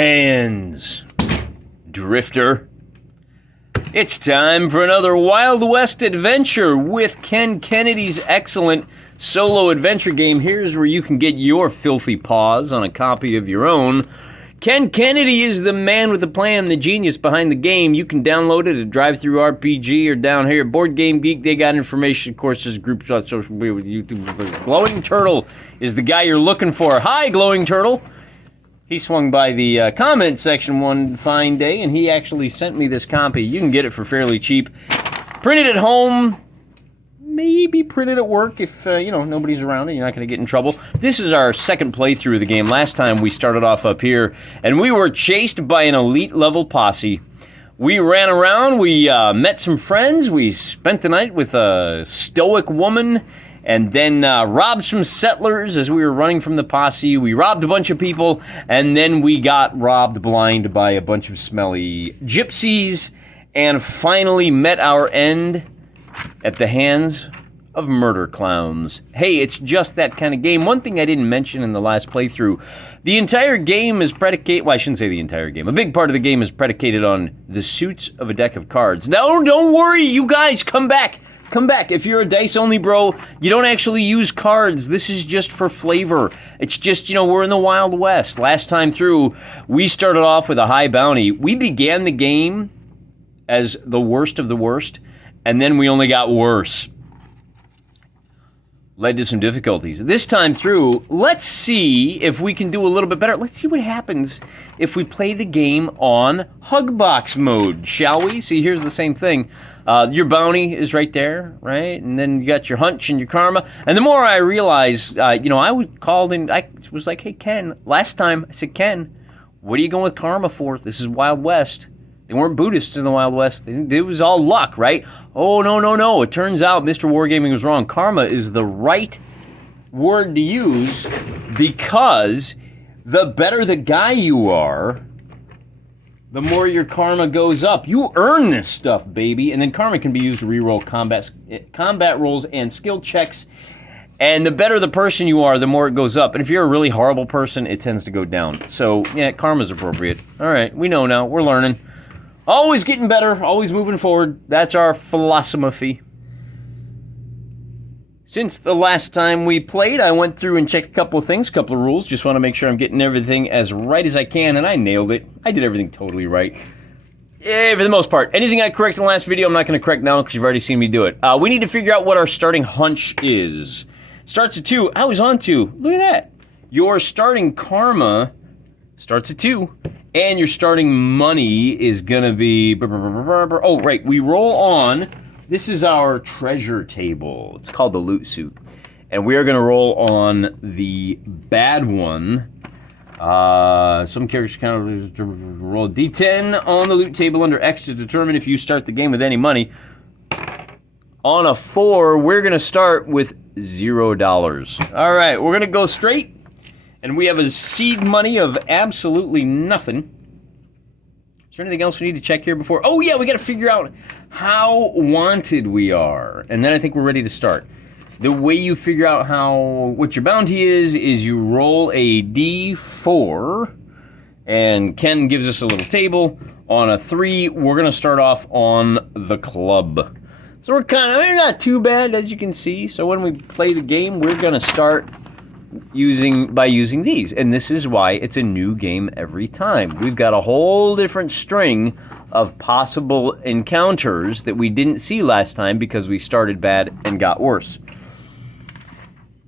hands, Drifter. It's time for another Wild West adventure with Ken Kennedy's excellent solo adventure game. Here's where you can get your filthy paws on a copy of your own. Ken Kennedy is the man with the plan, the genius behind the game. You can download it at DriveThruRPG or down here at Board Game Geek. They got information, courses, groups on social media with YouTube. Glowing Turtle is the guy you're looking for. Hi, Glowing Turtle. He swung by the comment section one fine day, and he actually sent me this copy. You can get it for fairly cheap. Printed at home, maybe printed at work if, nobody's around and you're not going to get in trouble. This is our second playthrough of the game. Last time we started off up here, and we were chased by an elite-level posse. We ran around, we met some friends, we spent the night with a stoic woman, and then robbed some settlers as we were running from the posse. We robbed a bunch of people, and then we got robbed blind by a bunch of smelly gypsies, and finally met our end at the hands of murder clowns. Hey, it's just that kind of game. One thing I didn't mention in the last playthrough, the entire game is predicated, well, I shouldn't say the entire game. A big part of the game is predicated on the suits of a deck of cards. No, don't worry, you guys, come back. Come back. If you're a dice-only bro, you don't actually use cards. This is just for flavor. It's just, we're in the Wild West. Last time through, we started off with a high bounty. We began the game as the worst of the worst, and then we only got worse. Led to some difficulties. This time through, let's see if we can do a little bit better. Let's see what happens if we play the game on Hugbox mode, shall we? See, here's the same thing. Your bounty is right there, right? And then you got your hunch and your karma. And the more I realized, I called in, I was like, hey, Ken, last time I said, Ken, what are you going with karma for? This is Wild West. They weren't Buddhists in the Wild West. It was all luck, right? Oh, no. It turns out Mr. Wargaming was wrong. Karma is the right word to use because the better the guy you are, the more your karma goes up. You earn this stuff, baby. And then karma can be used to reroll combat rolls and skill checks. And the better the person you are, the more it goes up. And if you're a really horrible person, it tends to go down. So, yeah, karma's appropriate. All right, we know now. We're learning. Always getting better, always moving forward. That's our philosophy. Since the last time we played, I went through and checked a couple of things, a couple of rules. Just want to make sure I'm getting everything as right as I can, and I nailed it. I did everything totally right. Yeah, for the most part. Anything I corrected in the last video, I'm not going to correct now because you've already seen me do it. We need to figure out what our starting hunch is. Starts at 2. I was on 2. Look at that. Your starting karma starts at 2. And your starting money is going to be... Oh, right. We roll on... This is our treasure table. It's called the loot suit. And we are going to roll on the bad one. Some characters kind of roll a d10 on the loot table under X to determine if you start the game with any money. On a 4, we're going to start with $0. All right, we're going to go straight. And we have a seed money of absolutely nothing. Is there anything else we need to check here before? Oh, yeah, we got to figure out how wanted we are. And then I think we're ready to start. The way you figure out what your bounty is you roll a d4. And Ken gives us a little table. On a 3, we're going to start off on the club. So we're not too bad, as you can see. So when we play the game, we're going to start by using these, and this is why it's a new game every time. We've got a whole different string of possible encounters that we didn't see last time because we started bad and got worse.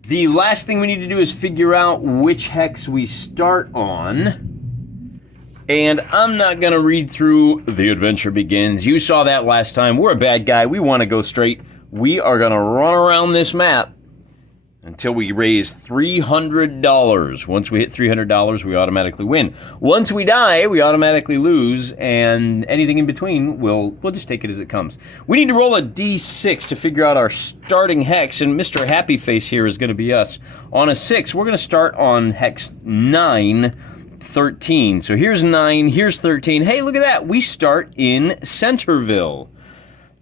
The last thing we need to do is figure out which hex we start on, and I'm not gonna read through The Adventure Begins. You saw that last time. We're a bad guy. We want to go straight. We are gonna run around this map until we raise $300. Once we hit $300, we automatically win. Once we die, we automatically lose, and anything in between, we'll just take it as it comes. We need to roll a d6 to figure out our starting hex, and Mr. Happy Face here is going to be us. On a 6, we're going to start on hex 9, 13. So here's 9, here's 13. Hey, look at that. We start in Centerville.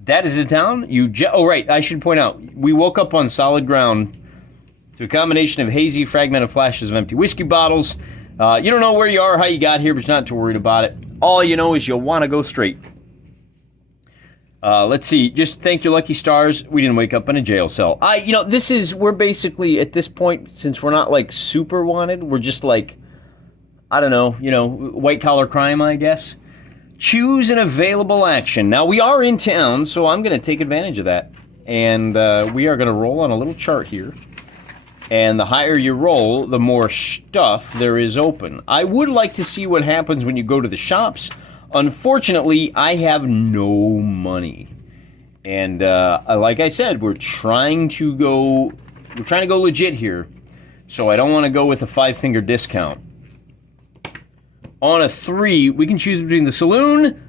That is a town. Oh, right. I should point out, we woke up on solid ground to a combination of hazy, fragmented flashes of empty whiskey bottles. You don't know where you are, how you got here, but you're not too worried about it. All you know is you want to go straight. Let's see. Just thank your lucky stars. We didn't wake up in a jail cell. We're basically, at this point, since we're not, like, super wanted, we're just, like, I don't know, white-collar crime, I guess. Choose an available action. Now, we are in town, so I'm going to take advantage of that. And we are going to roll on a little chart here. And the higher you roll, the more stuff there is open. I would like to see what happens when you go to the shops. Unfortunately, I have no money. And like I said, we're trying to go legit here. So I don't want to go with a 5-finger discount. On a 3, we can choose between the saloon.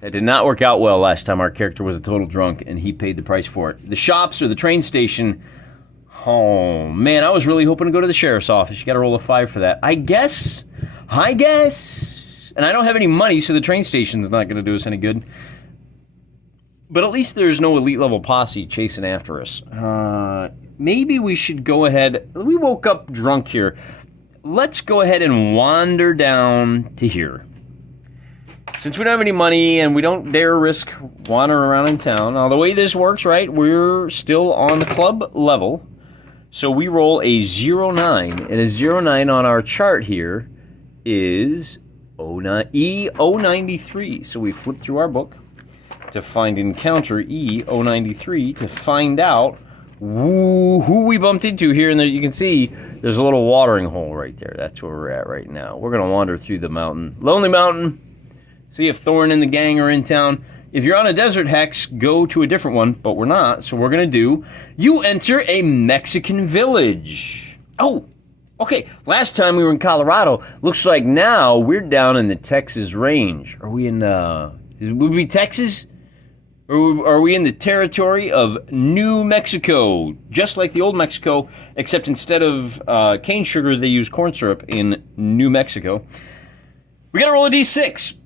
That did not work out well last time. Our character was a total drunk, and he paid the price for it. The shops or the train station. Oh, man, I was really hoping to go to the sheriff's office. You got to roll a 5 for that. I guess. And I don't have any money, so the train station's not going to do us any good. But at least there's no elite-level posse chasing after us. Maybe we should go ahead. We woke up drunk here. Let's go ahead and wander down to here. Since we don't have any money and we don't dare risk wandering around in town, now the way this works, right, we're still on the club level. So we roll a 09, and a 09 on our chart here is E093. So we flip through our book to find encounter E093 to find out who we bumped into here. And there you can see there's a little watering hole right there. That's where we're at right now. We're going to wander through the mountain. Lonely Mountain. See if Thorn and the gang are in town. If you're on a desert hex, go to a different one, but we're not, so we're going to do, you enter a Mexican village. Oh, okay, last time we were in Colorado, looks like now we're down in the Texas range. Are we in, would we be Texas? Or are we in the territory of New Mexico? Just like the old Mexico, except instead of cane sugar, they use corn syrup in New Mexico. We got to roll a d6.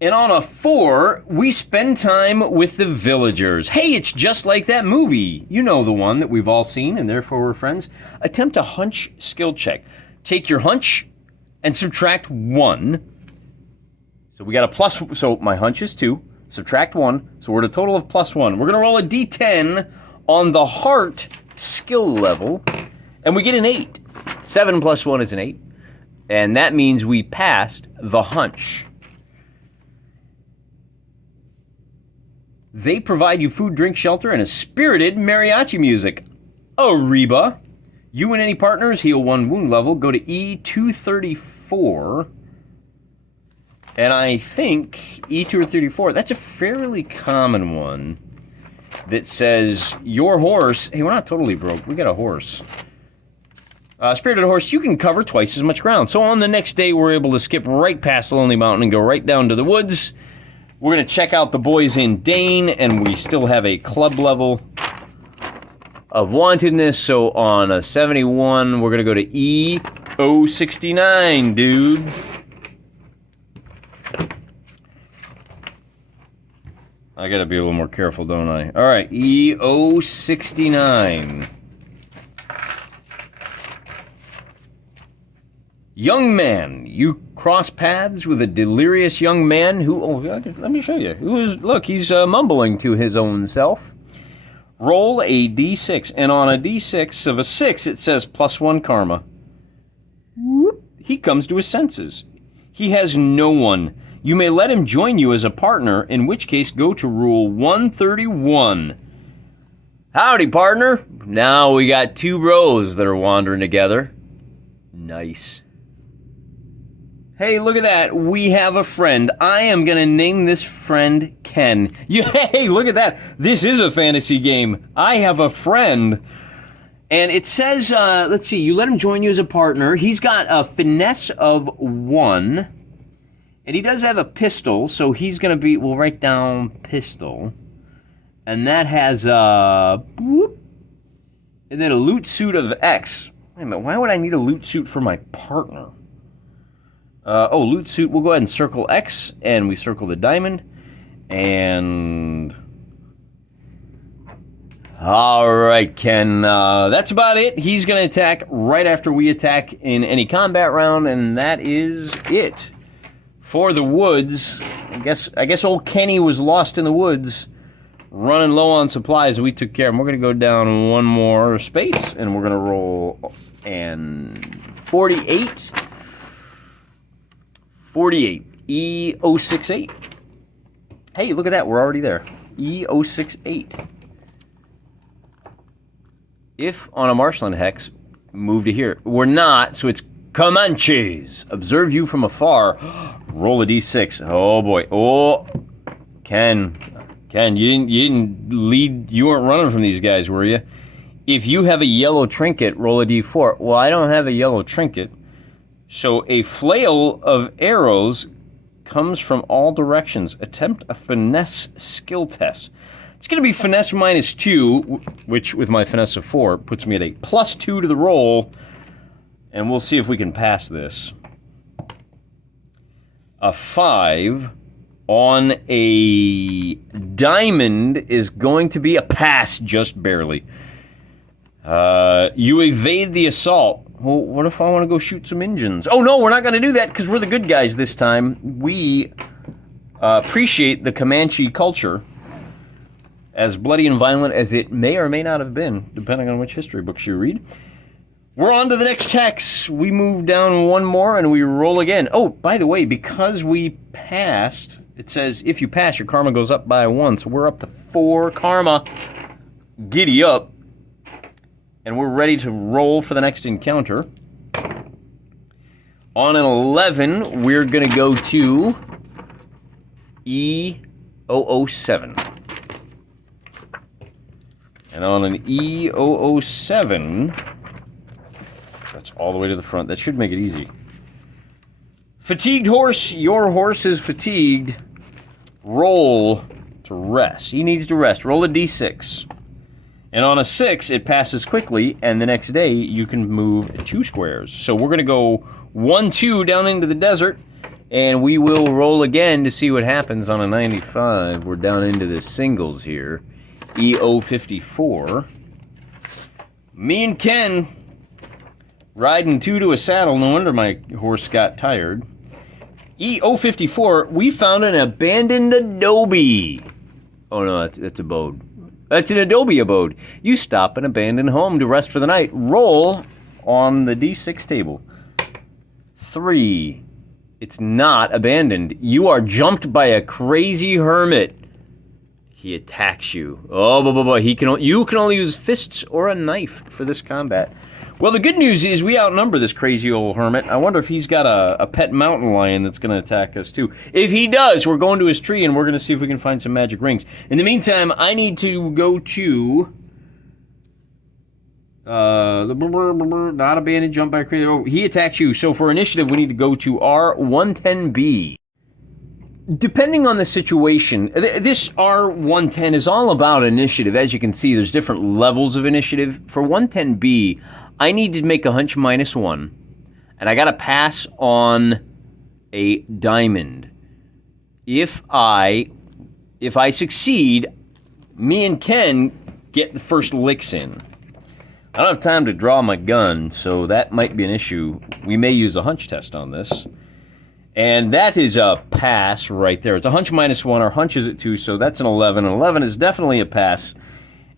And on a 4, we spend time with the villagers. Hey, it's just like that movie. You know the one that we've all seen, and therefore we're friends. Attempt a hunch skill check. Take your hunch and subtract 1. So we got a plus, so my hunch is 2. Subtract 1, so we're at a total of +1. We're going to roll a d10 on the heart skill level, and we get an 8. 7 plus 1 is an 8. And that means we passed the hunch. They provide you food, drink, shelter, and a spirited mariachi music. Arriba. You and any partners heal 1 wound level. Go to E234. And I think E234, that's a fairly common one that says your horse. Hey, we're not totally broke. We got a horse. Spirited horse, you can cover twice as much ground. So on the next day, we're able to skip right past Lonely Mountain and go right down to the woods. We're going to check out the boys in Dane, and we still have a club level of wantedness. So on a 71, we're going to go to E069, dude. I got to be a little more careful, don't I? All right, E069. Young man, you cross paths with a delirious young man who, let me show you. Look, he's mumbling to his own self. Roll a d6, and on a d6 of a 6, it says +1 karma. Whoop. He comes to his senses. He has no one. You may let him join you as a partner, in which case go to rule 131. Howdy, partner. Now we got 2 bros that are wandering together. Nice. Hey, look at that. We have a friend. I am going to name this friend Ken. Hey, look at that. This is a fantasy game. I have a friend. And it says, let's see, you let him join you as a partner. He's got a finesse of 1. And he does have a pistol, so he's going to be, we'll write down pistol. And that has whoop, and then a loot suit of X. Wait a minute, why would I need a loot suit for my partner? Loot suit, we'll go ahead and circle X, and we circle the diamond. And All right, Ken. That's about it. He's going to attack right after we attack in any combat round, and that is it. For the woods, I guess old Kenny was lost in the woods, running low on supplies. We took care of him. We're going to go down one more space, and we're going to roll and 48. 48. E068. Hey, look at that. We're already there. E068. If on a marshland hex, move to here. We're not, so it's Comanches. Observe you from afar. Roll a d6. Oh boy. Oh, Ken, you didn't lead. You weren't running from these guys, were you? If you have a yellow trinket, roll a d4. Well, I don't have a yellow trinket, so a flail of arrows comes from all directions. Attempt a finesse skill test. It's going to be finesse -2, which with my finesse of 4 puts me at a +2 to the roll, and we'll see if we can pass this. A 5 on a diamond is going to be a pass, just barely. You evade the assault. Well, what if I want to go shoot some engines? Oh no, we're not going to do that because we're the good guys this time. We appreciate the Comanche culture, as bloody and violent as it may or may not have been, depending on which history books you read. We're on to the next hex. We move down one more and we roll again. Oh, by the way, because we passed, it says if you pass, your karma goes up by 1, so we're up to 4 karma. Giddy up. And we're ready to roll for the next encounter. On an 11, we're going to go to E007. And on an E007, that's all the way to the front. That should make it easy. Fatigued horse, your horse is fatigued. Roll to rest. He needs to rest. Roll a d6. And on a 6, it passes quickly, and the next day you can move 2 squares. So we're going to go 1, 2 down into the desert, and we will roll again to see what happens on a 95. We're down into the singles here. E054. Me and Ken riding 2 to a saddle. No wonder my horse got tired. E054, we found an abandoned adobe. Oh no, that's abode. That's an adobe abode. You stop an abandoned home to rest for the night. Roll on the d6 table. 3. It's not abandoned. You are jumped by a crazy hermit. He attacks you. Oh, boy. You can only use fists or a knife for this combat. Well, the good news is we outnumber this crazy old hermit. I wonder if he's got a pet mountain lion that's going to attack us, too. If he does, we're going to his tree, and we're going to see if we can find some magic rings. In the meantime, I need to go to... not abandoned, jump by a crazy... Oh, he attacks you. So for initiative, we need to go to R110B. Depending on the situation, this R110 is all about initiative. As you can see, there's different levels of initiative. For 110B, I need to make a hunch -1, and I got to pass on a diamond. If I succeed, me and Ken get the first licks in. I don't have time to draw my gun, so that might be an issue. We may use a hunch test on this. And that is a pass right there. It's a hunch -1. Our hunch is at 2, so that's an 11. An 11 is definitely a pass.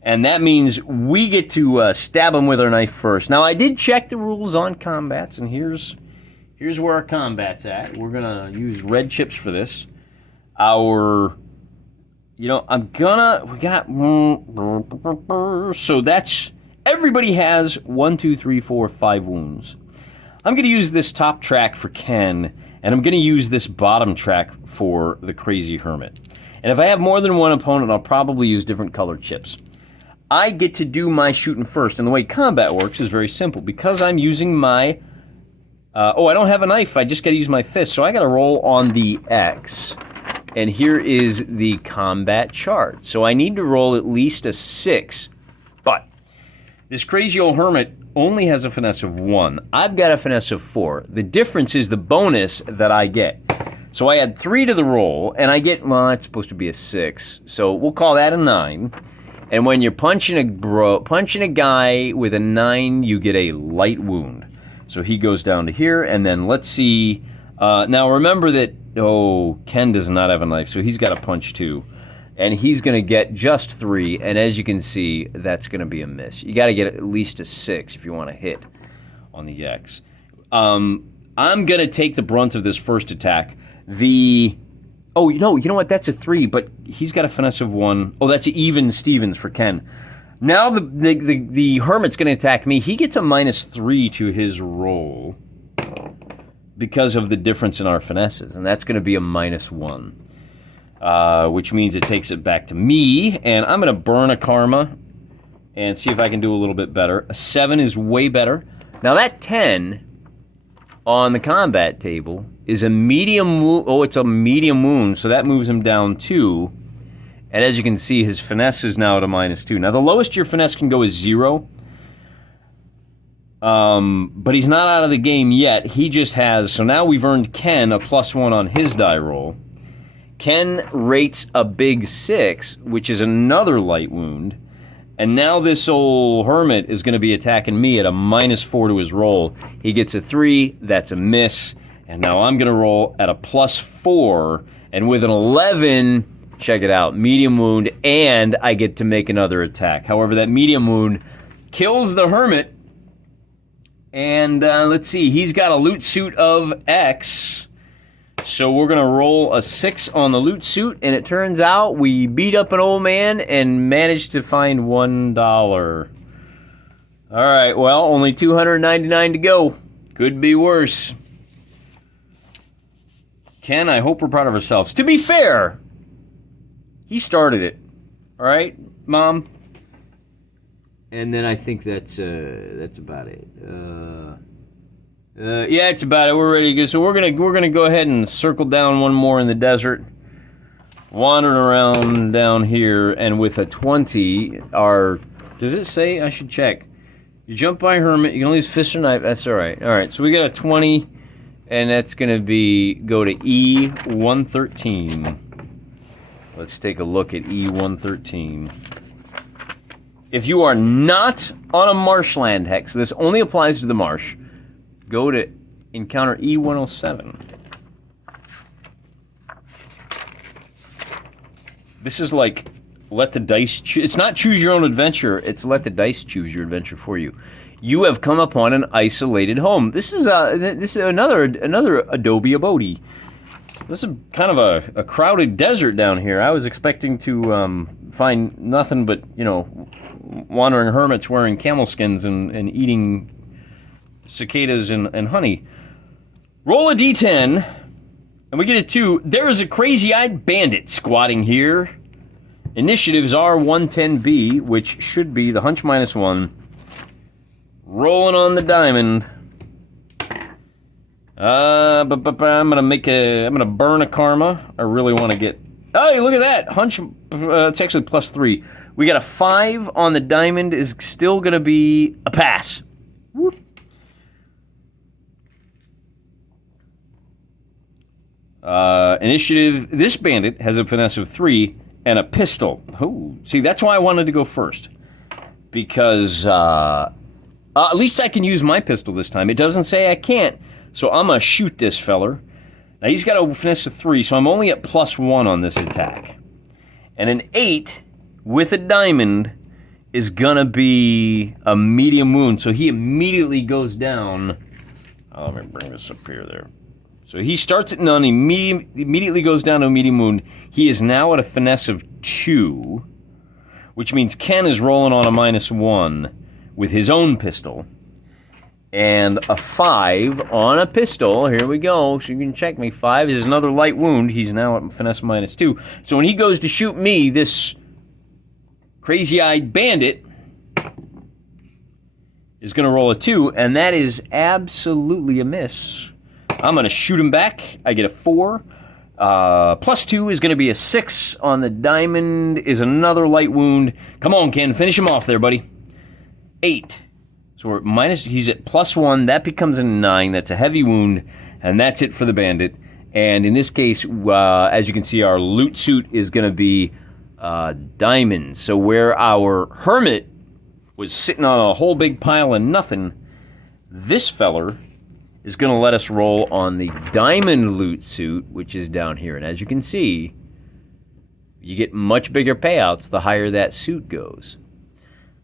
And that means we get to stab him with our knife first. Now, I did check the rules on combats, and here's where our combat's at. We're going to use red chips for this. So that's, everybody has 1, 2, 3, 4, 5 wounds. I'm going to use this top track for Ken, and I'm going to use this bottom track for the crazy hermit. And if I have more than one opponent, I'll probably use different colored chips. I get to do my shooting first, and the way combat works is very simple. Because I'm using my... I don't have a knife. I just got to use my fist, so I got to roll on the X. And here is the combat chart. So I need to roll at least a 6. But this crazy old hermit only has a finesse of 1. I've got a finesse of 4. The difference is the bonus that I get. So I add 3 to the roll, and I get, well, it's supposed to be a 6. So we'll call that a 9. And when you're punching a guy with a 9, you get a light wound. So he goes down to here, and then let's see. Now remember that, Ken does not have a knife, so he's got a punch too. And he's going to get just 3, and as you can see, that's going to be a miss. You got to get at least a 6 if you want to hit on the X. I'm going to take the brunt of this first attack. Oh, you know what? That's a 3, but he's got a finesse of 1. Oh, that's even Stevens for Ken. Now the Hermit's going to attack me. He gets a -3 to his roll because of the difference in our finesses, and that's going to be a -1, which means it takes it back to me, and I'm going to burn a karma and see if I can do a little bit better. A 7 is way better. Now that 10 on the combat table is a medium wound. Oh, it's a medium wound, so that moves him down 2. And as you can see, his finesse is now at a -2. Now, the lowest your finesse can go is 0. But he's not out of the game yet. He just has... So now we've earned Ken a +1 on his die roll. Ken rates a big 6, which is another light wound. And now this old Hermit is going to be attacking me at a -4 to his roll. He gets a 3, that's a miss. And now I'm going to roll at a +4. And with an 11, check it out, medium wound, and I get to make another attack. However, that medium wound kills the Hermit. And let's see, he's got a loot suit of X. So we're going to roll a 6 on the loot suit, and it turns out we beat up an old man and managed to find $1. All right, well, only 299 to go. Could be worse. Ken, I hope we're proud of ourselves. To be fair, he started it. All right, Mom? And then I think that's about it. Yeah, it's about it. We're ready to go. So we're gonna go ahead and circle down one more in the desert, wandering around down here, and with a 20, does it say? I should check. You jump by Hermit. You can only use fist or knife. That's all right. All right. So we got a 20, and that's gonna go to E113. Let's take a look at E113. If you are not on a marshland hex, this only applies to the marsh. Go to encounter E107. This is like, let the dice choose. It's not choose your own adventure, it's let the dice choose your adventure for you. You have come upon an isolated home. This is another Adobe abode. This is kind of a crowded desert down here. I was expecting to find nothing but, wandering hermits wearing camel skins and eating cicadas and honey. Roll a d10, and we get a 2. There is a crazy-eyed bandit squatting here. Initiatives are 110B, which should be the hunch -1. Rolling on the diamond. I'm gonna burn a karma. I really want to get... Oh, look at that! Hunch, it's actually +3. We got a 5 on the diamond, is still gonna be a pass. Whoop. Initiative, this bandit has a finesse of 3 and a pistol. Oh, see, that's why I wanted to go first. Because, at least I can use my pistol this time. It doesn't say I can't, so I'm gonna shoot this feller. Now, he's got a finesse of 3, so I'm only at +1 on this attack. And an 8 with a diamond is gonna be a medium wound, so he immediately goes down. Oh, let me bring this up here there. So he starts at none, immediately goes down to a medium wound. He is now at a finesse of 2, which means Ken is rolling on a -1 with his own pistol. And a 5 on a pistol. Here we go. So you can check me. 5 is another light wound. He's now at finesse -2. So when he goes to shoot me, this crazy-eyed bandit is going to roll a 2, and that is absolutely a miss. I'm going to shoot him back. I get a 4. +2 is going to be a 6 on the diamond, is another light wound. Come on, Ken. Finish him off there, buddy. 8. So we're he's at +1. That becomes a 9. That's a heavy wound, and that's it for the bandit. And in this case, as you can see, our loot suit is going to be Diamonds. So where our hermit was sitting on a whole big pile of nothing, this feller is going to let us roll on the diamond loot suit, which is down here. And as you can see, you get much bigger payouts the higher that suit goes.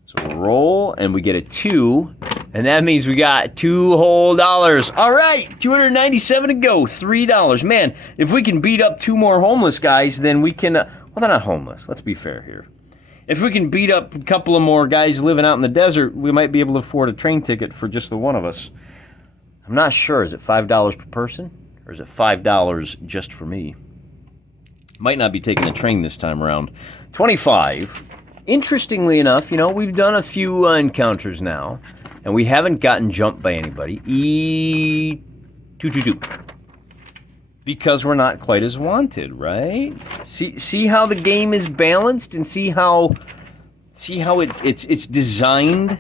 So we'll roll, and we get a 2, and that means we got $2 whole. All right, 297 to go, $3. Man, if we can beat up 2 more homeless guys, then we can... well, they're not homeless. Let's be fair here. If we can beat up a couple of more guys living out in the desert, we might be able to afford a train ticket for just the one of us. I'm not sure. Is it $5 per person? Or is it $5 just for me? Might not be taking the train this time around. 25. Interestingly enough, you know, we've done a few encounters now, and we haven't gotten jumped by anybody. E222. Because we're not quite as wanted, right? See how the game is balanced, and see how it's designed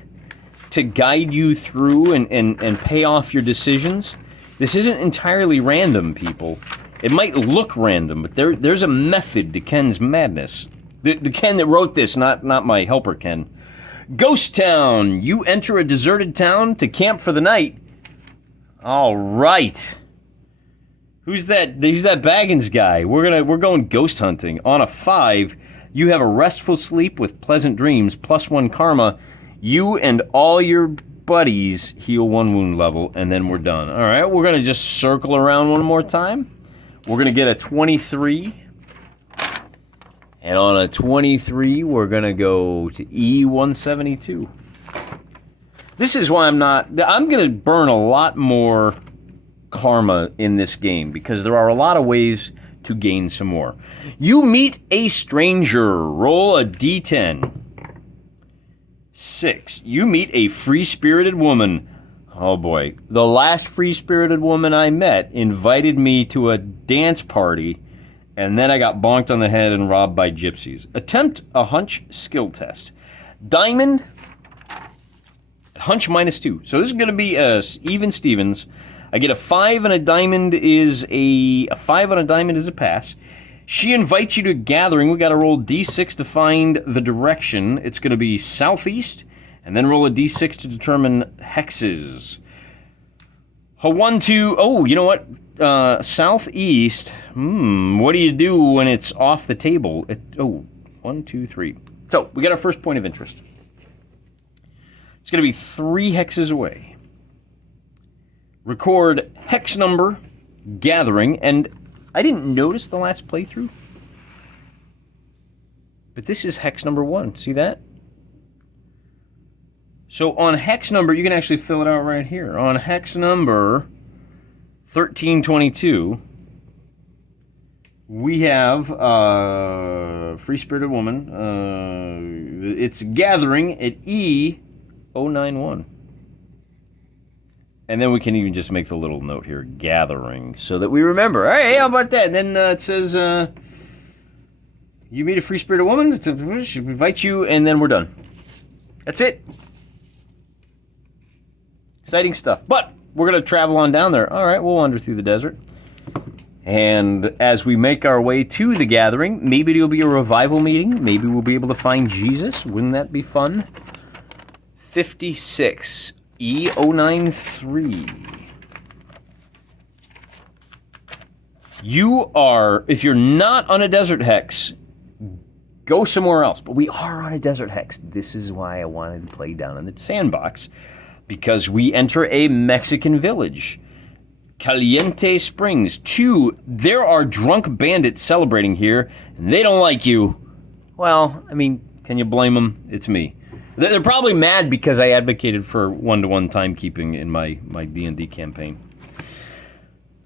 to guide you through and pay off your decisions. This isn't entirely random, people. It might look random, but there's a method to Ken's madness. The Ken that wrote this, not my helper Ken. Ghost Town. You enter a deserted town to camp for the night. All right. Who's that Baggins guy? We're going ghost hunting. On a 5, you have a restful sleep with pleasant dreams, +1 karma. You and all your buddies heal 1 wound level, and then we're done. All right, we're going to just circle around one more time. We're going to get a 23. And on a 23, we're going to go to E172. This is why I'm going to burn a lot more karma in this game, because there are a lot of ways to gain some more. You meet a stranger. Roll a D10. 6. You meet a free-spirited woman. Oh boy. The last free-spirited woman I met invited me to a dance party, and then I got bonked on the head and robbed by gypsies. Attempt a hunch skill test. Diamond, hunch -2. So this is going to be even Stevens. I get a 5 and a diamond is a 5 on a diamond is a pass. She invites you to a gathering. We got to roll D6 to find the direction. It's going to be southeast, and then roll a D6 to determine hexes. A 1, 2. Oh, you know what? Southeast. What do you do when it's off the table? 1, 2, 3. So we got our first point of interest. It's going to be 3 hexes away. Record hex number, gathering, and I didn't notice the last playthrough, but this is hex number 1. See that? So on hex number, you can actually fill it out right here. On hex number 1322, we have free-spirited woman. It's gathering at E091. And then we can even just make the little note here, gathering, so that we remember. All right, how about that? And then it says, you meet a free-spirited woman, she invites you, and then we're done. That's it. Exciting stuff. But we're going to travel on down there. All right, we'll wander through the desert. And as we make our way to the gathering, maybe it'll be a revival meeting. Maybe we'll be able to find Jesus. Wouldn't that be fun? 56. E093. You are, if you're not on a desert hex, go somewhere else. But we are on a desert hex. This is why I wanted to play down in the sandbox, because we enter a Mexican village. Caliente Springs. 2, there are drunk bandits celebrating here, and they don't like you. Well, I mean, can you blame them? It's me. They're probably mad because I advocated for one-to-one timekeeping in my D&D campaign.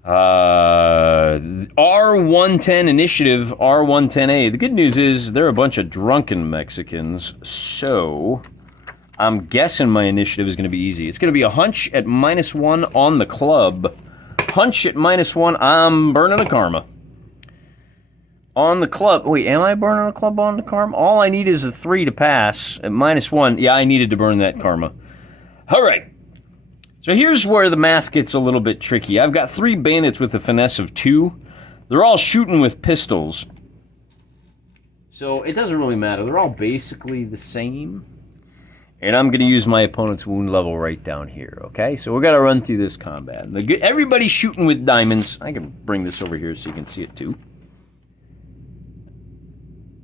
R110 initiative, R110A. The good news is they're a bunch of drunken Mexicans, so I'm guessing my initiative is going to be easy. It's going to be a hunch at -1 on the club. Hunch at -1, I'm burning a karma. On the club, wait, am I burning a club on the karma? All I need is a 3 to pass at -1. Yeah, I needed to burn that karma. All right. So here's where the math gets a little bit tricky. I've got 3 bandits with a finesse of 2. They're all shooting with pistols. So it doesn't really matter. They're all basically the same. And I'm going to use my opponent's wound level right down here, okay? So we're going to run through this combat. Everybody's shooting with diamonds. I can bring this over here so you can see it too.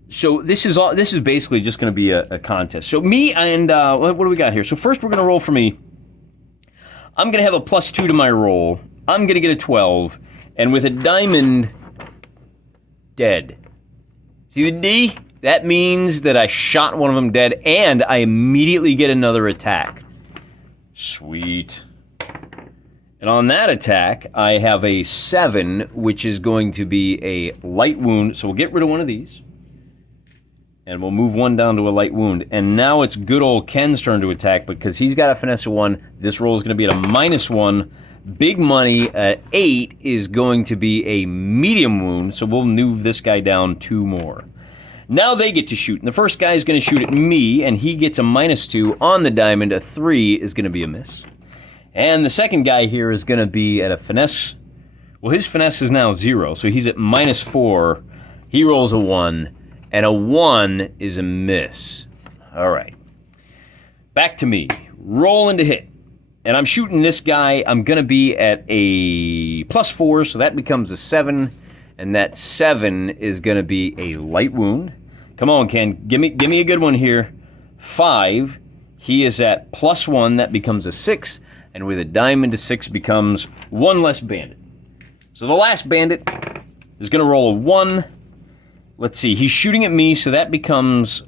So this is basically just going to be a contest. So me and, what do we got here? So first we're going to roll for me. I'm going to have a +2 to my roll. I'm going to get a 12. And with a diamond, dead. See the D? That means that I shot one of them dead, and I immediately get another attack. Sweet. And on that attack, I have a 7, which is going to be a light wound. So we'll get rid of one of these. And we'll move one down to a light wound. And now it's good old Ken's turn to attack, because he's got a finesse of 1. This roll is going to be at a -1. Big money at 8 is going to be a medium wound, so we'll move this guy down 2 more. Now they get to shoot, and the first guy is going to shoot at me, and he gets a -2 on the diamond. A 3 is going to be a miss. And the second guy here is going to be at a finesse. Well, his finesse is now 0, so he's at -4. He rolls a 1, and a 1 is a miss. All right. Back to me. Rolling to hit. And I'm shooting this guy. I'm going to be at a +4, so that becomes a 7. And that 7 is going to be a light wound. Come on, Ken. Give me a good one here. 5. He is at +1. That becomes a 6. And with a diamond, a 6 becomes 1 less bandit. So the last bandit is going to roll a 1. Let's see. He's shooting at me, so that becomes...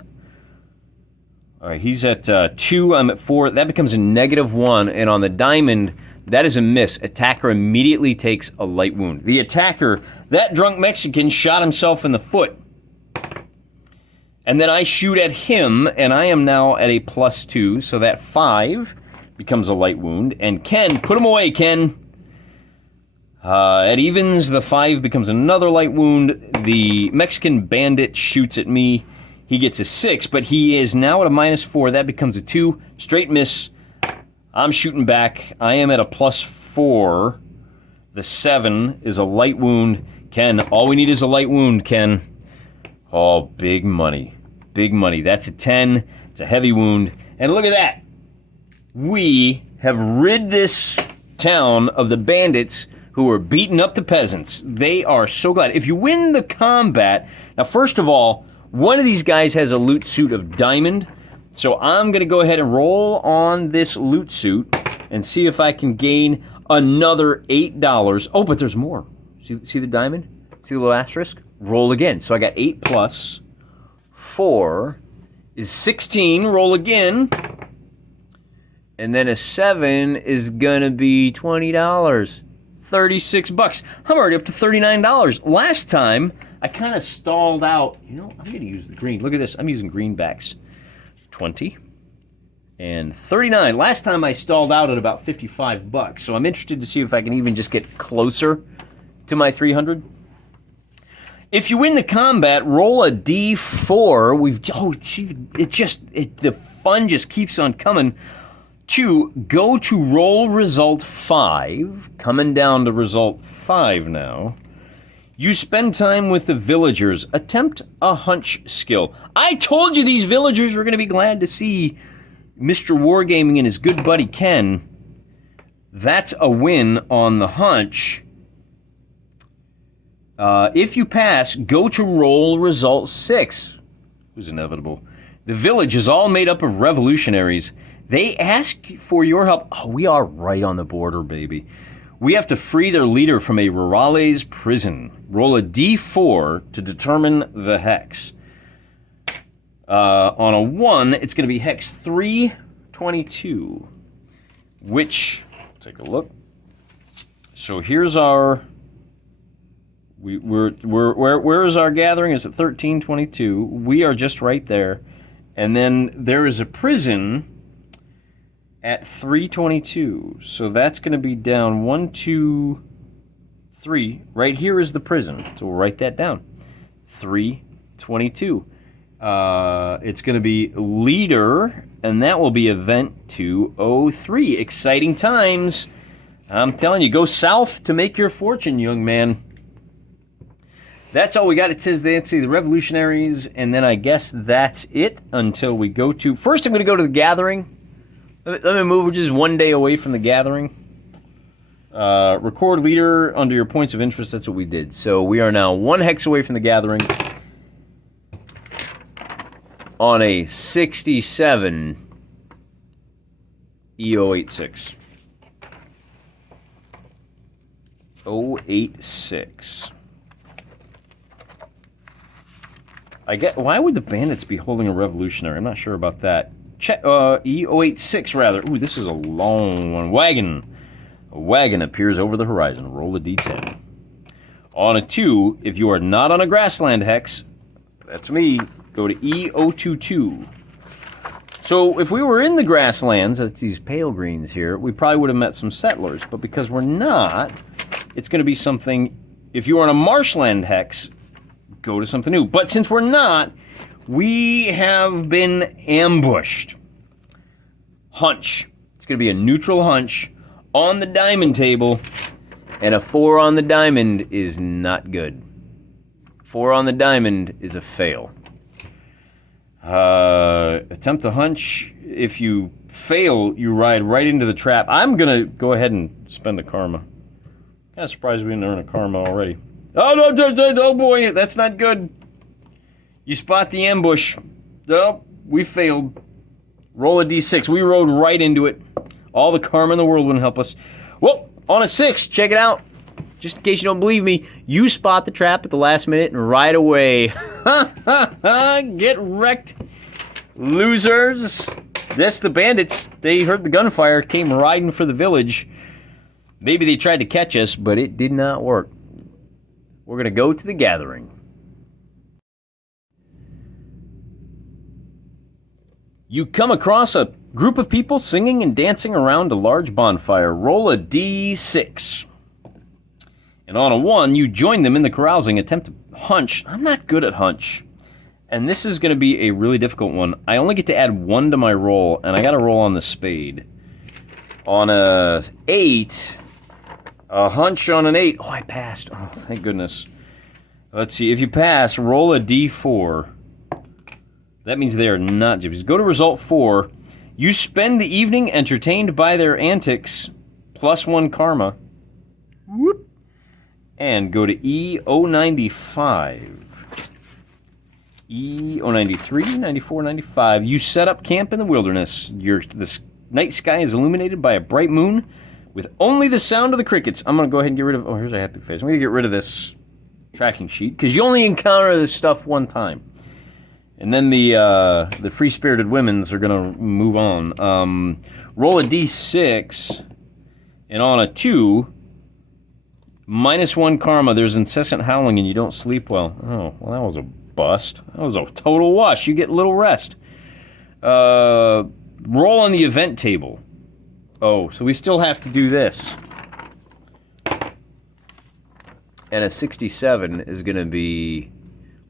All right, he's at 2. I'm at 4. That becomes a -1. And on the diamond... That is a miss. Attacker immediately takes a light wound. The attacker, that drunk Mexican, shot himself in the foot. And then I shoot at him, and I am now at a +2, so that 5 becomes a light wound. And Ken, put him away, Ken. At evens, the 5 becomes another light wound. The Mexican bandit shoots at me. He gets a 6, but he is now at a -4. That becomes a 2. Straight miss. I'm shooting back. I am at a +4. The 7 is a light wound. Ken, all we need is a light wound, Ken. Oh, big money. Big money. That's a 10. It's a heavy wound. And look at that. We have rid this town of the bandits who are beating up the peasants. They are so glad. If you win the combat... Now, first of all, one of these guys has a loot suit of diamond. So I'm going to go ahead and roll on this loot suit and see if I can gain another $8. Oh, but there's more. See the diamond? See the little asterisk? Roll again. So I got 8 plus 4 is 16. Roll again. And then a 7 is going to be $20. $36. I'm already up to $39. Last time, I kind of stalled out. You know, I'm going to use the green. Look at this. I'm using greenbacks. 20 and 39. Last time I stalled out at about $55, so I'm interested to see if I can even just get closer to my 300. If you win the combat, roll a D4. The fun just keeps on coming. To go to roll result 5, coming down to result 5 now. You spend time with the villagers. Attempt a hunch skill. I told you these villagers were going to be glad to see Mr. Wargaming and his good buddy Ken. That's a win on the hunch. If you pass, go to roll result 6. It was inevitable. The village is all made up of revolutionaries. They ask for your help. Oh, we are right on the border, baby. We have to free their leader from a rurales prison. Roll a D4 to determine the hex. On a 1, it's going to be hex 322, which, take a look. So here's our, where is our gathering? It's at 1322. We are just right there. And then there is a prison at 322. So that's going to be down 1, 2, 3. Right here is the prison. So we'll write that down. 322. It's going to be leader, and that will be event 203. Exciting times. I'm telling you, go south to make your fortune, young man. That's all we got. It says Nancy, the Revolutionaries, and then I guess that's it until we go to... First, I'm going to go to the Gathering. Let me move. We're just one day away from the Gathering. Record leader under your points of interest. That's what we did. So we are now 1 hex away from the Gathering. On a 67 E086. 086. I get. Why would the bandits be holding a revolutionary? I'm not sure about that. Check. E086 rather. Ooh, this is a long one. Wagon. A wagon appears over the horizon. Roll a d10. On a 2, if you are not on a grassland hex, that's me. Go to E022. So if we were in the grasslands, that's these pale greens here, we probably would have met some settlers. But because we're not, it's going to be something. If you are on a marshland hex, go to something new. But since we're not, we have been ambushed. Hunch. It's going to be a neutral hunch on the diamond table, and a 4 on the diamond is not good. 4 on the diamond is a fail. Attempt to hunch. If you fail, you ride right into the trap. I'm going to go ahead and spend the karma. Kind of surprised we didn't earn a karma already. Oh, no, oh boy, that's not good. You spot the ambush. Oh, we failed. Roll a d6. We rode right into it. All the karma in the world wouldn't help us. Whoop, on a 6. Check it out. Just in case you don't believe me, you spot the trap at the last minute and right away. Get wrecked, losers. That's the bandits. They heard the gunfire, came riding for the village. Maybe they tried to catch us, but it did not work. We're going to go to the Gathering. You come across a group of people singing and dancing around a large bonfire. Roll a d6. And on a 1, you join them in the carousing. Attempt to hunch. I'm not good at hunch. And this is going to be a really difficult one. I only get to add 1 to my roll, and I got to roll on the spade. On a 8, a hunch on an 8. Oh, I passed. Oh, thank goodness. Let's see. If you pass, roll a d4. That means they are not gypsies. Go to result 4. You spend the evening entertained by their antics, plus 1 karma. Whoop. And go to E095. E093, 94, 95. You set up camp in the wilderness. The night sky is illuminated by a bright moon with only the sound of the crickets. I'm going to go ahead and get rid of... Oh, here's a happy face. I'm going to get rid of this tracking sheet because you only encounter this stuff 1 time. And then the free-spirited women's are going to move on. Roll a d6, and on a 2, minus 1 karma. There's incessant howling, and you don't sleep well. Oh, well, that was a bust. That was a total wash. You get little rest. Roll on the event table. Oh, so we still have to do this. And a 67 is going to be...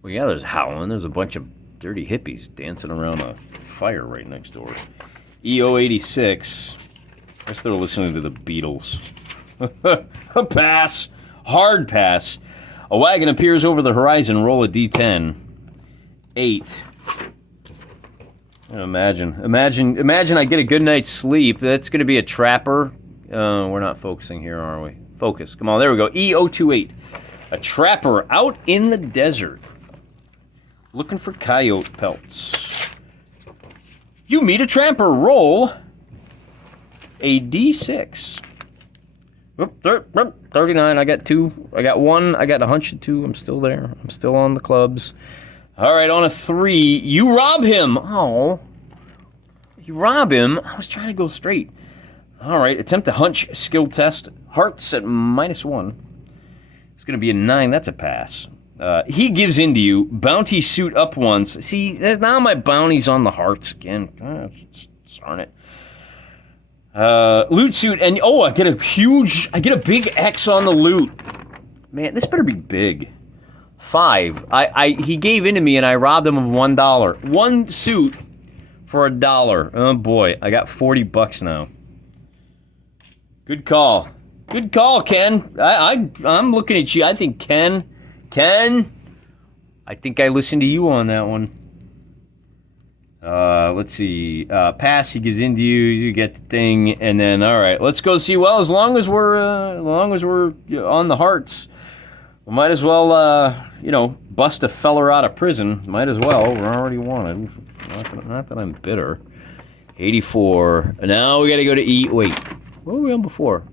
Well, yeah, there's howling. There's a bunch of dirty hippies dancing around a fire right next door. E086. I guess they're listening to the Beatles. A pass. Hard pass. A wagon appears over the horizon. Roll a d10. 8. Imagine I get a good night's sleep. That's going to be a trapper. We're not focusing here, are we? Focus. Come on, there we go. E028. A trapper out in the desert. Looking for coyote pelts. You meet a trapper. Roll a d6. 39. I got 2. I got 1. I got a hunch of 2. I'm still there. I'm still on the clubs. All right, on a 3. You rob him. Oh. You rob him? I was trying to go straight. All right, attempt to hunch skill test. Hearts at minus 1. It's going to be a 9. That's a pass. He gives in to you. Bounty suit up once. See, now my bounty's on the hearts again. Darn it. Loot suit, and oh, I get a big X on the loot. Man, this better be big. 5. He gave in to me, and I robbed him of $1. 1 suit for $1. Oh boy, I got $40 now. Good call. Good call, Ken. I'm looking at you. I think Ken, I think I listened to you on that one. Let's see. Pass, he gives in to you, you get the thing, and then, all right, let's go see. Well, as long as we're on the hearts, we might as well, bust a feller out of prison. Might as well. We're already wanted. Not that I'm bitter. 84. Now we got to go to E. Wait, what were we on before?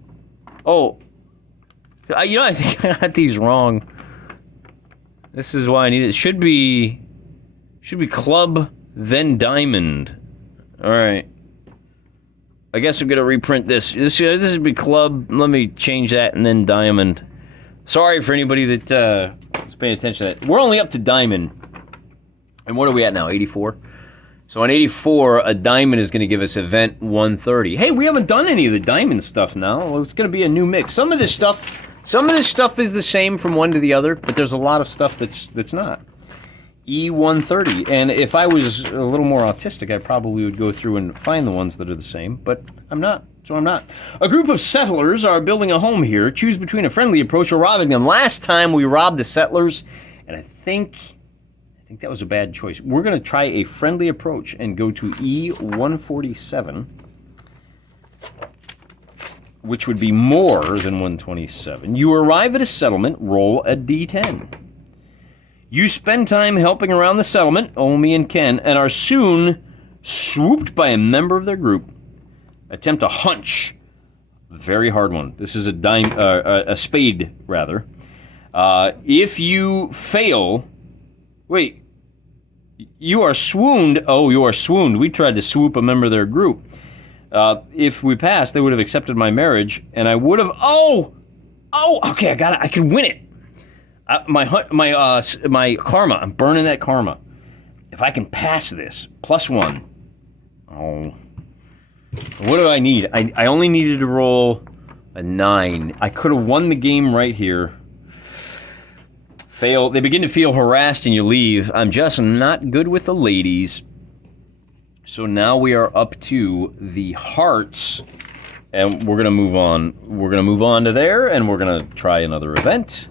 Oh, I think I got these wrong. This is why I need it. Should be club, then diamond. All right. I guess I'm gonna reprint this. This would be club. Let me change that and then diamond. Sorry for anybody that is paying attention to that. We're only up to diamond. And what are we at now? 84. So on 84, a diamond is going to give us event 130. Hey, we haven't done any of the diamond stuff now. Well, it's going to be a new mix. Some of this stuff is the same from one to the other, but there's a lot of stuff that's not. E130. And if I was a little more autistic, I probably would go through and find the ones that are the same, but I'm not. So I'm not. A group of settlers are building a home here. Choose between a friendly approach or robbing them. Last time we robbed the settlers, and I think that was a bad choice. We're going to try a friendly approach and go to E147, which would be more than 127. You arrive at a settlement, roll a D10. You spend time helping around the settlement, Omi and Ken, and are soon swooped by a member of their group. Attempt a hunch. Very hard one. This is a spade, rather. If you fail... Wait. You are swooned. Oh, you are swooned. We tried to swoop a member of their group. If we passed, they would have accepted my marriage, and I would have... Oh! Okay, I got it. I can win it. My karma. I'm burning that karma. If I can pass this, +1. Oh... What do I need? I only needed to roll a 9. I could have won the game right here. Fail. They begin to feel harassed and you leave. I'm just not good with the ladies. So now we are up to the hearts. And we're going to move on. We're going to move on to there and we're going to try another event.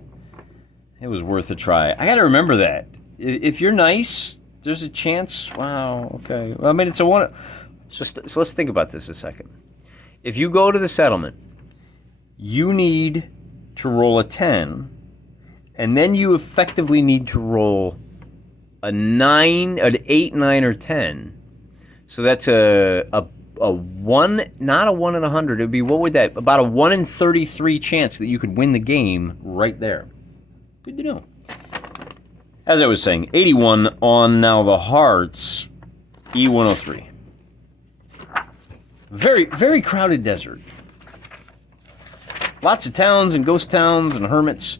It was worth a try. I got to remember that. If you're nice, there's a chance. Wow, okay. Well, I mean, it's a one... So let's think about this a second. If you go to the settlement, you need to roll a 10, and then you effectively need to roll a 9, an 8, 9, or 10. So that's a 1, not a 1 in 100. It would be, what would that, about a 1 in 33 chance that you could win the game right there. Good to know. As I was saying, 81 on now the hearts, E103. Very, very crowded desert. Lots of towns and ghost towns and hermits.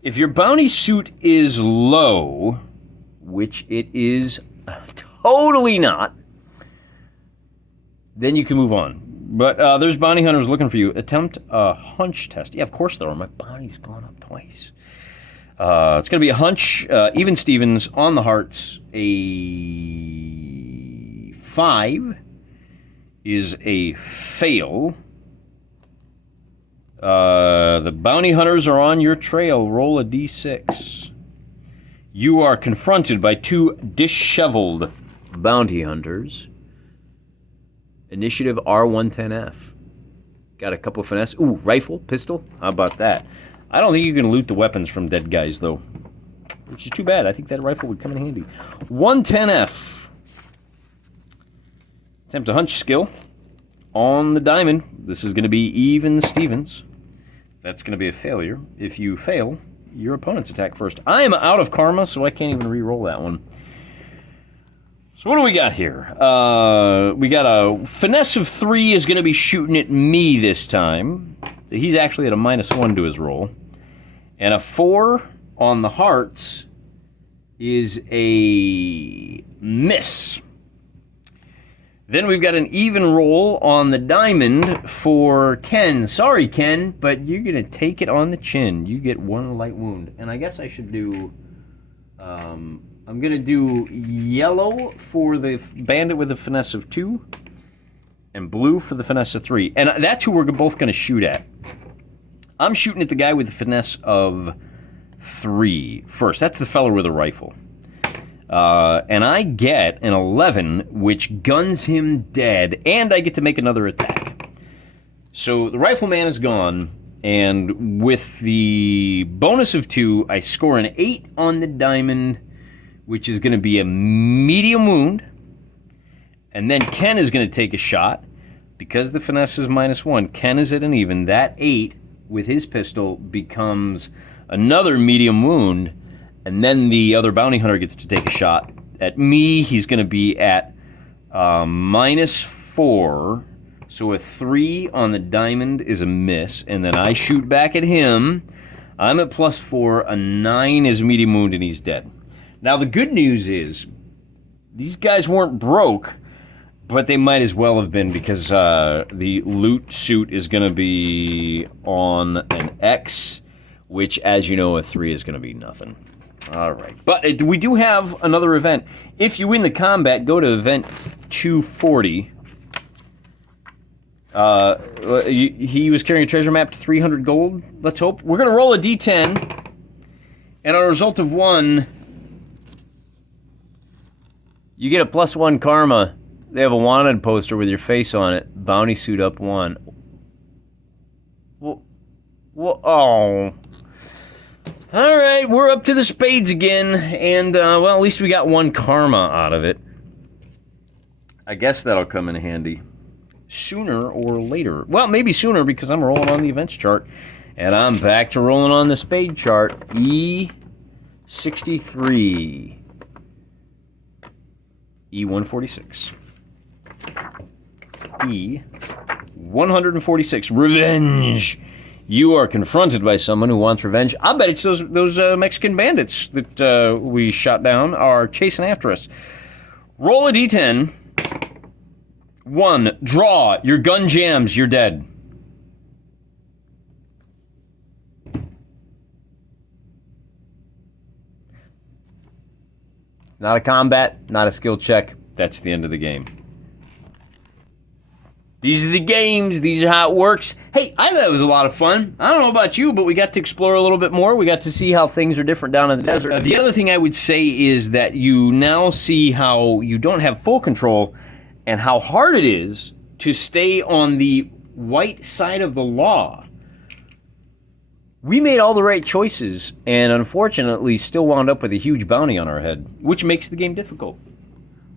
If your bounty suit is low, which it is totally not, then you can move on. But there's bounty hunters looking for you. Attempt a hunch test. Yeah, of course there are. My bounty's gone up twice. It's going to be a hunch. Even Stevens on the hearts. A 5. Is a fail. The bounty hunters are on your trail. Roll a d6. You are confronted by 2 disheveled bounty hunters. Initiative R110F. Got a couple of finesse. Ooh, rifle, pistol. How about that? I don't think you can loot the weapons from dead guys, though. Which is too bad. I think that rifle would come in handy. 110F. Attempt a hunch skill on the diamond. This is going to be even Stevens. That's going to be a failure. If you fail, your opponent's attack first. I am out of karma, so I can't even re-roll that one. So what do we got here? We got a finesse of 3 is going to be shooting at me this time. So he's actually at a -1 to his roll. And a 4 on the hearts is a miss. Then we've got an even roll on the diamond for Ken. Sorry, Ken, but you're going to take it on the chin. You get 1 light wound. And I guess I should do... I'm going to do yellow for the bandit with a finesse of 2. And blue for the finesse of 3. And that's who we're both going to shoot at. I'm shooting at the guy with the finesse of 3 first. That's the feller with a rifle. And I get an 11, which guns him dead, and I get to make another attack. So the rifleman is gone, and with the bonus of 2, I score an 8 on the diamond, which is going to be a medium wound. And then Ken is going to take a shot. Because the finesse is -1, Ken is at an even. That 8 with his pistol becomes another medium wound. And then the other bounty hunter gets to take a shot at me. He's going to be at -4. So a 3 on the diamond is a miss. And then I shoot back at him. I'm at +4. A 9 is medium wound, and he's dead. Now, the good news is these guys weren't broke, but they might as well have been, because the loot suit is going to be on an X, which, as you know, a 3 is going to be nothing. All right. But we do have another event. If you win the combat, go to event 240. He was carrying a treasure map to 300 gold. Let's hope. We're going to roll a d10. And on a result of 1, you get a +1 karma. They have a wanted poster with your face on it. Bounty suit up 1. Well, oh. All right, we're up to the spades again. And, well, at least we got 1 karma out of it. I guess that'll come in handy sooner or later. Well, maybe sooner, because I'm rolling on the events chart. And I'm back to rolling on the spade chart. E63. E146. E146. Revenge. You are confronted by someone who wants revenge. I'll bet it's those Mexican bandits that we shot down are chasing after us. Roll a d10. 1. Draw. Your gun jams. You're dead. Not a combat, not a skill check. That's the end of the game. These are the games. These are how it works. Hey, I thought it was a lot of fun. I don't know about you, but we got to explore a little bit more. We got to see how things are different down in the desert. The other thing I would say is that you now see how you don't have full control and how hard it is to stay on the white side of the law. We made all the right choices, and unfortunately still wound up with a huge bounty on our head, which makes the game difficult.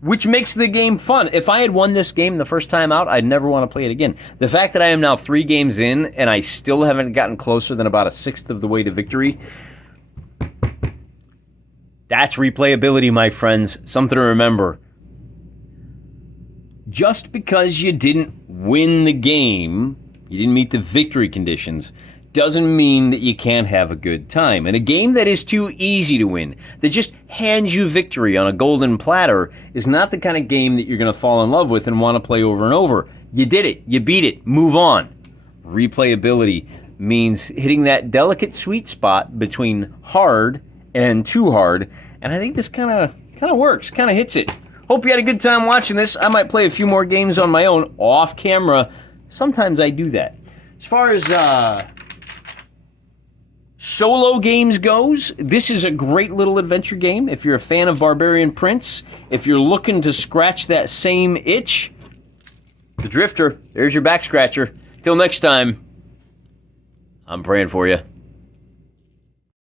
Which makes the game fun. If I had won this game the first time out, I'd never want to play it again. The fact that I am now 3 games in, and I still haven't gotten closer than about 1/6 of the way to victory, that's replayability, my friends. Something to remember. Just because you didn't win the game, you didn't meet the victory conditions, doesn't mean that you can't have a good time. And a game that is too easy to win, that just hands you victory on a golden platter, is not the kind of game that you're going to fall in love with and want to play over and over. You did it. You beat it. Move on. Replayability means hitting that delicate sweet spot between hard and too hard. And I think this kind of works, kind of hits it. Hope you had a good time watching this. I might play a few more games on my own, off camera. Sometimes I do that. As far as solo games goes, this is a great little adventure game. If you're a fan of Barbarian Prince, if you're looking to scratch that same itch, the Drifter, there's your back scratcher. Till next time, I'm praying for you.